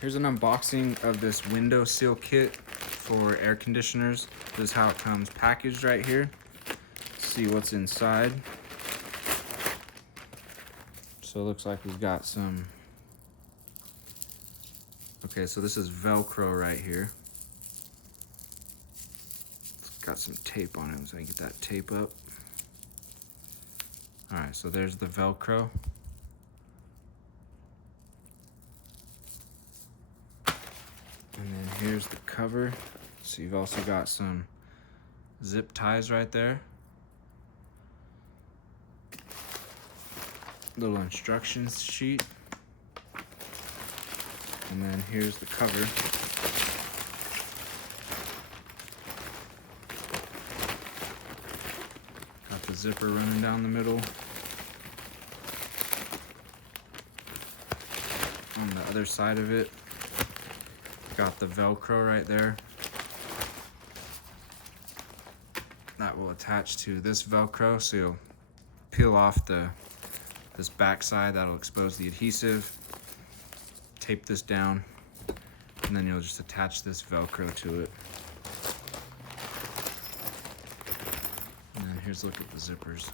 Here's an unboxing of this window seal kit for air conditioners. This is how it comes packaged right here. Let's see what's inside. So it looks like we've got some, okay, so this is Velcro right here. It's got some tape on it, so I can get that tape up. All right, so there's the Velcro. And then here's the cover. So you've also got some zip ties right there. Little instructions sheet. And then here's the cover. Got the zipper running down the middle. On the other side of it, got the Velcro right there. That will attach to this Velcro, so you'll peel off this back side, that'll expose the adhesive. Tape this down, and then you'll just attach this Velcro to it. And then here's a look at the zippers.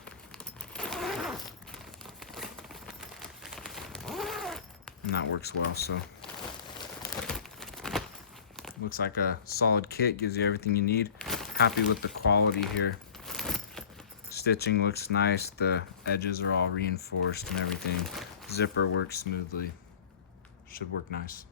And that works well, so. Looks like a solid kit, gives you everything you need. Happy with the quality here. Stitching looks nice, the edges are all reinforced and everything. Zipper works smoothly. Should work nice.